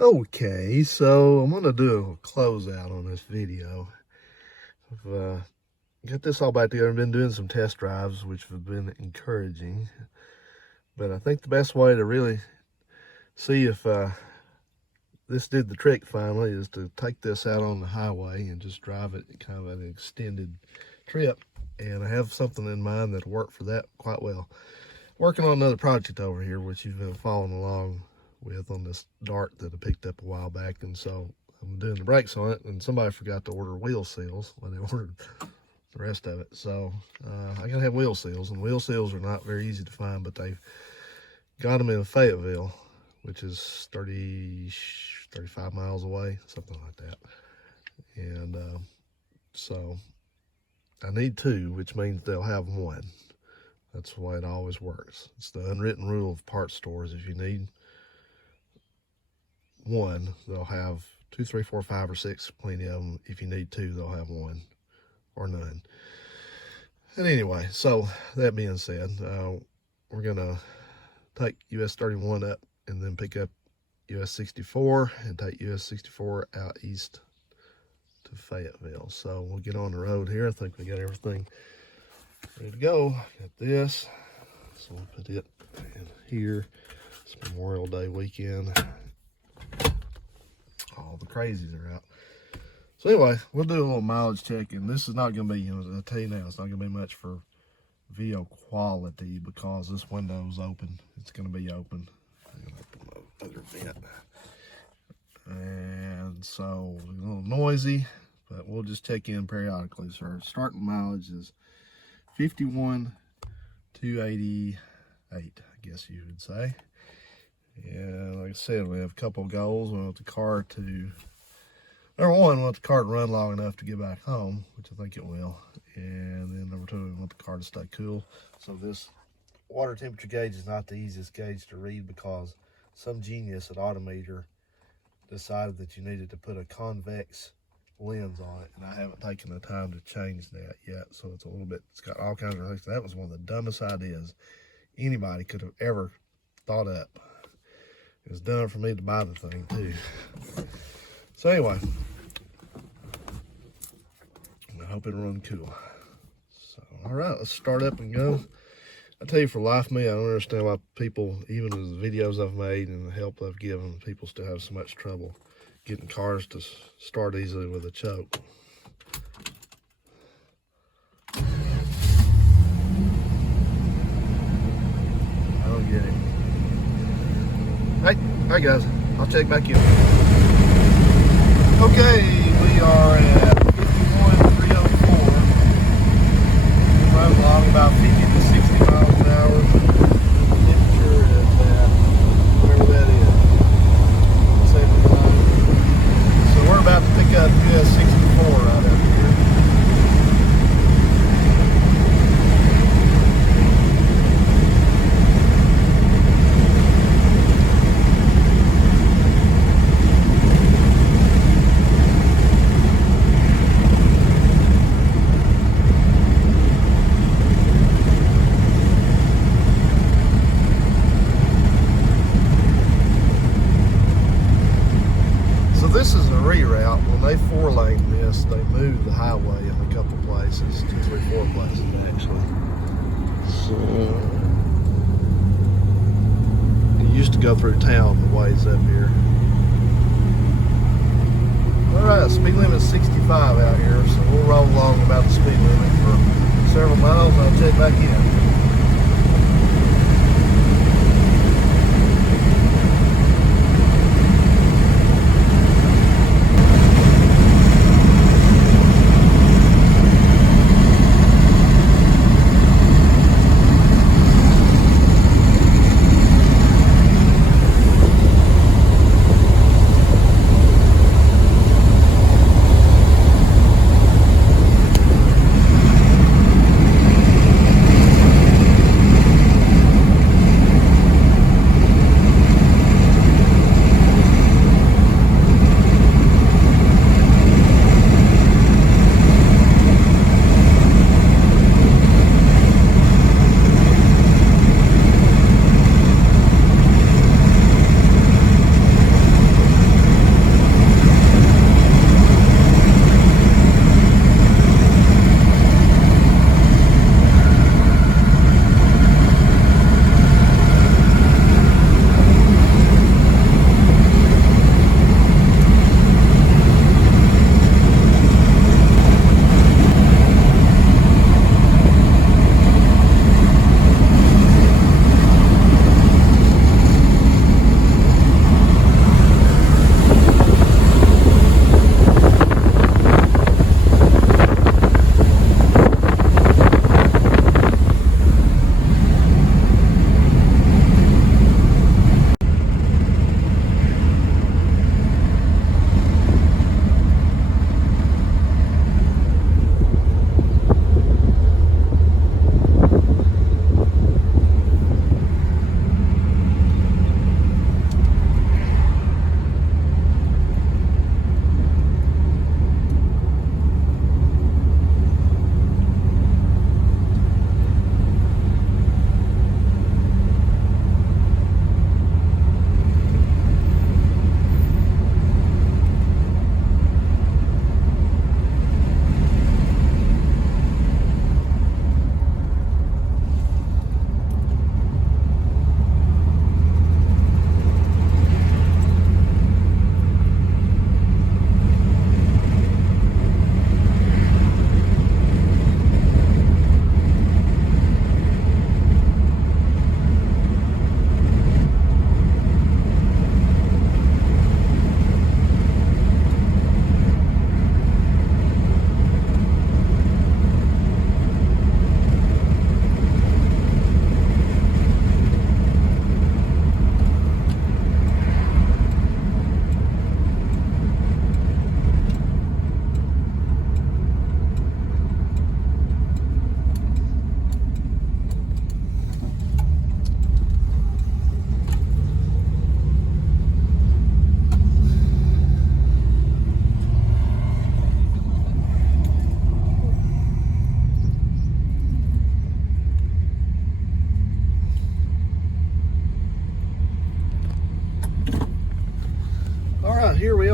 Okay, so I'm gonna do a closeout on this video. I've got this all back together. I've been doing some test drives, which have been encouraging. But I think the best way to really see if this did the trick finally is to take this out on the highway and just drive it kind of an extended trip. And I have something in mind that'll work for that quite well. Working on another project over here, which you've been following along with on this Dart that I picked up a while back, and so I'm doing the brakes on it, and somebody forgot to order wheel seals when they ordered the rest of it. So I gotta have wheel seals, and wheel seals are not very easy to find, but they've got them in Fayetteville, which is 35 miles away, something like that. And so I need two, which means they'll have one. That's the way it always works. It's the unwritten rule of parts stores. If you need one, they'll have 2, 3, 4, 5, or 6, plenty of them. If you need two, they'll have one or none. And anyway, so that being said, we're gonna take US 31 up and then pick up US 64 and take US 64 out east to Fayetteville. So we'll get on the road here. I think we got everything ready to go. Got this, so we'll put it in here. It's Memorial Day weekend. All the crazies are out. So anyway, we'll do a little mileage check, and this is not going to be, I'll tell you now, it's not going to be much for video quality because this window is open. It's going to be open. I'm going to open my other vent. And so a little noisy, but we'll just check in periodically. So our starting mileage is 51,288, I guess you would say. And like I said, we have a couple of goals. We want the car to, number one, we want the car to run long enough to get back home, which I think it will. And then number two, we want the car to stay cool. So this water temperature gauge is not the easiest gauge to read because some genius at Autometer decided that you needed to put a convex lens on it, and I haven't taken the time to change that yet. So it's a little bit, it's got all kinds of things. That was one of the dumbest ideas anybody could have ever thought up. It was done for me to buy the thing too. So anyway, I hope it'll run cool. So all right, let's start up and go. I tell you, for life of me, I don't understand why people, even with the videos I've made and the help I've given, people still have so much trouble getting cars to start easily with a choke. I don't get it. Hey guys, I'll check back in. Okay, we are at 51,304. We're running along about 50 to 60 miles an hour. The temperature is at whatever that is, 79. So we're about to pick up US 64 right up here. This is a reroute. When they 4-lane this, they moved the highway in a couple places, 2, 3, 4 places actually. So it used to go through town the ways up here. All right, speed limit is 65 out here, so we'll roll along about the speed limit for several miles. I'll check back in.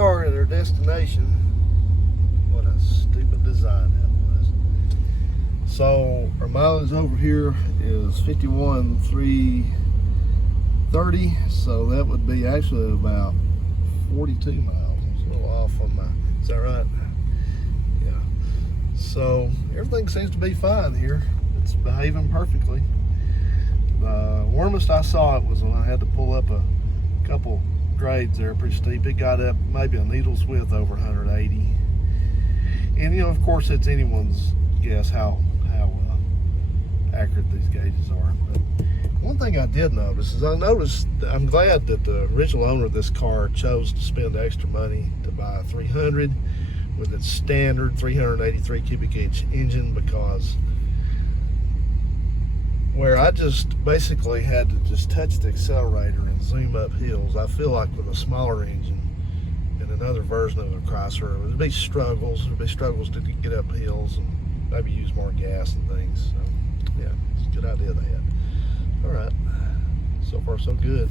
are at our destination. What a stupid design that was. So our mileage over here is 51,330. So that would be actually about 42 miles. I was a little off on my, is that right? Yeah. So everything seems to be fine here. It's behaving perfectly. The warmest I saw it was when I had to pull up a couple grades there, pretty steep. It got up maybe a needle's width over 180. And you know, of course, it's anyone's guess how accurate these gauges are. But one thing I did notice is I'm glad that the original owner of this car chose to spend extra money to buy a 300 with its standard 383 cubic inch engine, because where I just basically had to just touch the accelerator and zoom up hills, I feel like with a smaller engine and another version of a Chrysler, there'd be struggles to get up hills and maybe use more gas and things. So yeah, it's a good idea they had. All right, so far so good.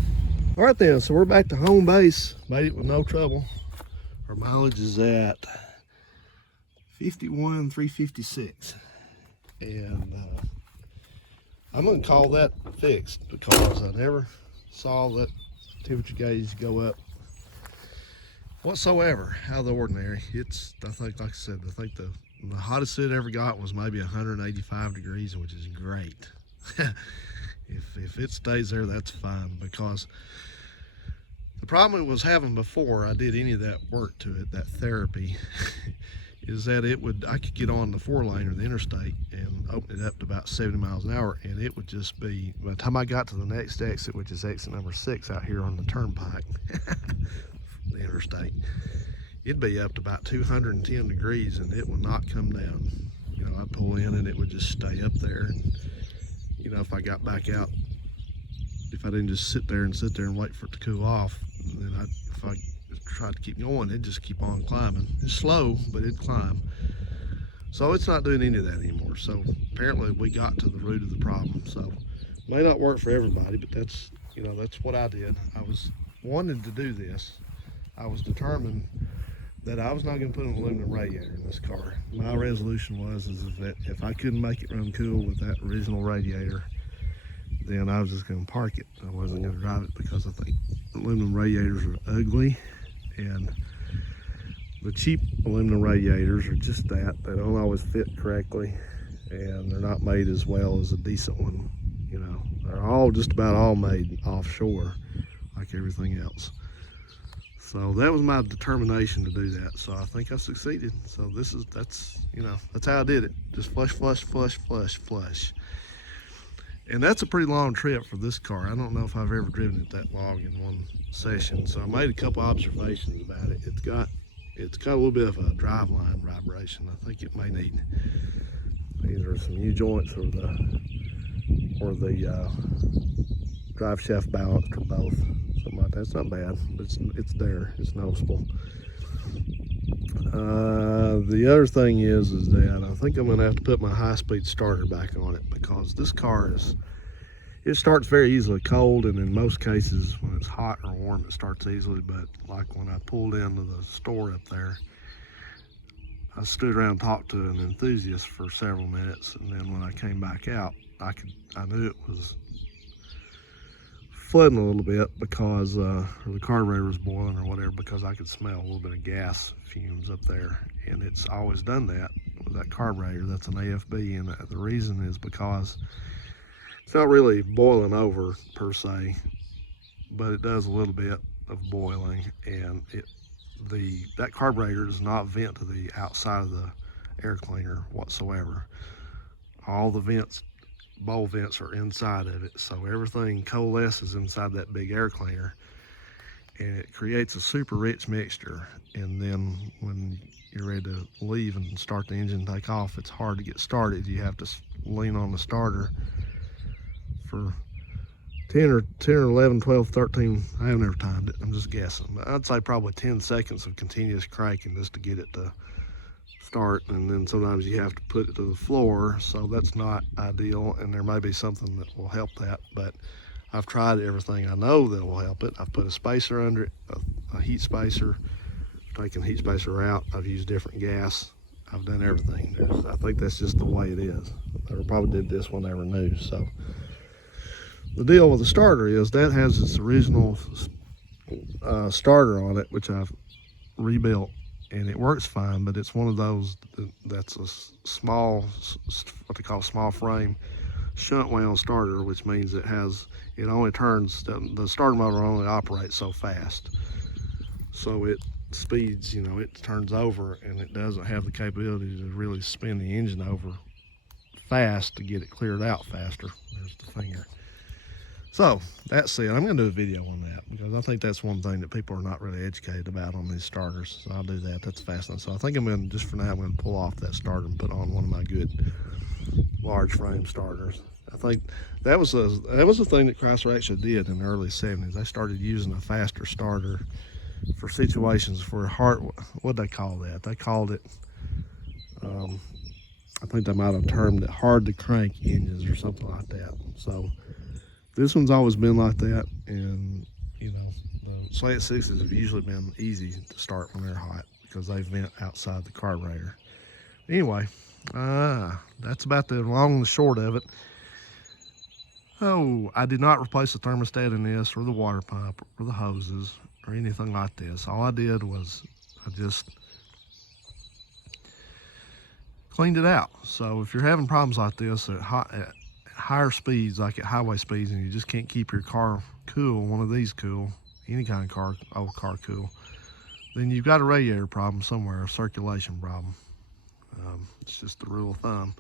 All right then, so we're back to home base. Made it with no trouble. Our mileage is at 51,356, and I'm gonna call that fixed because I never saw that temperature gauge go up whatsoever out of the ordinary. It's, I think, like I said, I think the hottest it ever got was maybe 185 degrees, which is great. If it stays there, that's fine, because the problem it was having before I did any of that work to it, that therapy, is that I could get on the 4-lane or the interstate and open it up to about 70 miles an hour, and it would just be, by the time I got to the next exit, which is exit number 6 out here on the turnpike, the interstate, it'd be up to about 210 degrees and it would not come down. You know, I'd pull in and it would just stay up there. And, you know, if I got back out, if I didn't just sit there and wait for it to cool off, then if I tried to keep going, it'd just keep on climbing. It's slow, but it'd climb. So it's not doing any of that anymore. So apparently we got to the root of the problem. So it may not work for everybody, but that's, you know, that's what I did. I was wanting to do this. I was determined that I was not going to put an aluminum radiator in this car. My resolution was that if I couldn't make it run cool with that original radiator, then I was just going to park it. I wasn't going to drive it, because I think aluminum radiators are ugly, and the cheap aluminum radiators are just that. They don't always fit correctly, and they're not made as well as a decent one. You know, they're just about all made offshore, like everything else. So that was my determination to do that. So I think I succeeded. So that's how I did it. Just flush, flush, flush, flush, flush. And that's a pretty long trip for this car. I don't know if I've ever driven it that long in one session. So I made a couple observations about it. It's got a little bit of a driveline vibration. I think it may need either some new joints or the drive shaft balanced, or both. Something like that. It's not bad, but it's there. It's noticeable. The other thing is that I think I'm going to have to put my high-speed starter back on it, because this car it starts very easily cold, and in most cases when it's hot or warm it starts easily. But like when I pulled into the store up there, I stood around and talked to an enthusiast for several minutes, and then when I came back out, I knew it was flooding a little bit, because or the carburetor was boiling or whatever, because I could smell a little bit of gas fumes up there, and it's always done that with that carburetor. That's an AFB, and the reason is because it's not really boiling over per se, but it does a little bit of boiling, and that carburetor does not vent to the outside of the air cleaner whatsoever. All the bowl vents are inside of it, so everything coalesces inside that big air cleaner, and it creates a super rich mixture. And then when you're ready to leave and start the engine and take off, it's hard to get started. You have to lean on the starter for 10 or 11, 12, 13, I haven't ever timed it, I'm just guessing, but I'd say probably 10 seconds of continuous cranking just to get it to start. And then sometimes you have to put it to the floor, so that's not ideal, and there may be something that will help that, but I've tried everything I know that will help it. I've put a spacer under it, a heat spacer taken heat spacer out. I've used different gas. I've done everything. I think that's just the way it is. I probably did this when they were new. So the deal with the starter is that has its original starter on it, which I've rebuilt, and it works fine, but it's one of those that's a small, what they call small frame shunt wound starter, which means it only turns, the starter motor only operates so fast. So it speeds, it turns over, and it doesn't have the capability to really spin the engine over fast to get it cleared out faster. There's the finger. So that's it. I'm going to do a video on that because I think that's one thing that people are not really educated about on these starters. So I'll do that. That's fascinating. So I think I'm going to, just for now, I'm going to pull off that starter and put on one of my good large frame starters. I think that was a thing that Chrysler actually did in the early 70s. They started using a faster starter for situations for hard, what'd they call that? They called it, I think they might have termed it hard to crank engines or something like that. So this one's always been like that, and the Slant 6s have usually been easy to start when they're hot because they vent outside the carburetor. Anyway, that's about the long and the short of it. Oh, I did not replace the thermostat in this, or the water pump, or the hoses, or anything like this. All I did was I just cleaned it out. So if you're having problems like this at higher speeds, like at highway speeds, and you just can't keep your car cool, one of these cool, any kind of car, old car cool, then you've got a radiator problem somewhere, a circulation problem. It's just the rule of thumb.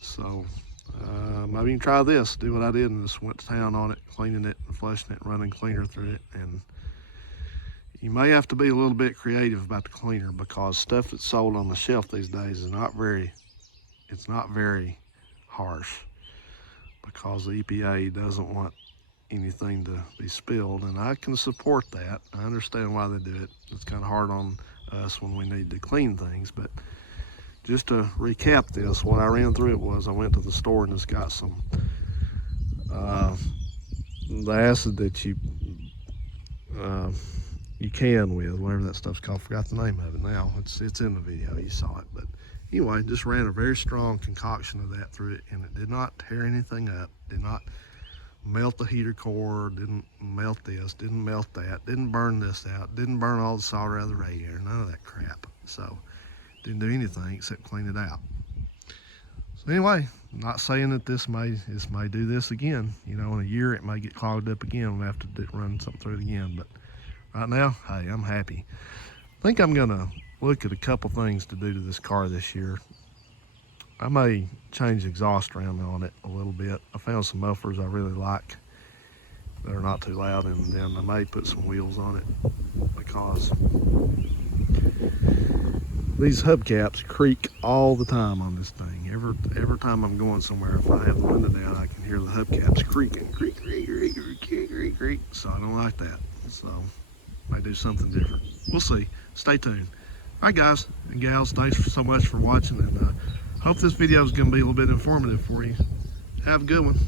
So maybe you can try this, do what I did, and just went to town on it, cleaning it and flushing it, running cleaner through it. And you may have to be a little bit creative about the cleaner because stuff that's sold on the shelf these days is not very harsh, because the EPA doesn't want anything to be spilled, and I can support that. I understand why they do it. It's kind of hard on us when we need to clean things, but just to recap this, what I ran through it was I went to the store and just got some the acid that you can with, whatever that stuff's called. Forgot the name of it now. It's in the video, you saw it. But anyway, just ran a very strong concoction of that through it, and it did not tear anything up, did not melt the heater core, didn't melt this, didn't melt that, didn't burn this out, didn't burn all the solder out of the radiator, none of that crap. So didn't do anything except clean it out. So anyway, not saying that this may do this again. In a year it may get clogged up again. We'll have to run something through it again. But right now, hey, I'm happy. I think I'm gonna look at a couple things to do to this car this year. I may change the exhaust around on it a little bit. I found some mufflers I really like that are not too loud, and then I may put some wheels on it because these hubcaps creak all the time on this thing. Every time I'm going somewhere, if I have the window down, I can hear the hubcaps creaking, creak, creak, creak, creak, creak, creak. So I don't like that. So I might do something different. We'll see. Stay tuned. All right, guys and gals, thanks so much for watching, and hope this video is going to be a little bit informative for you. Have a good one.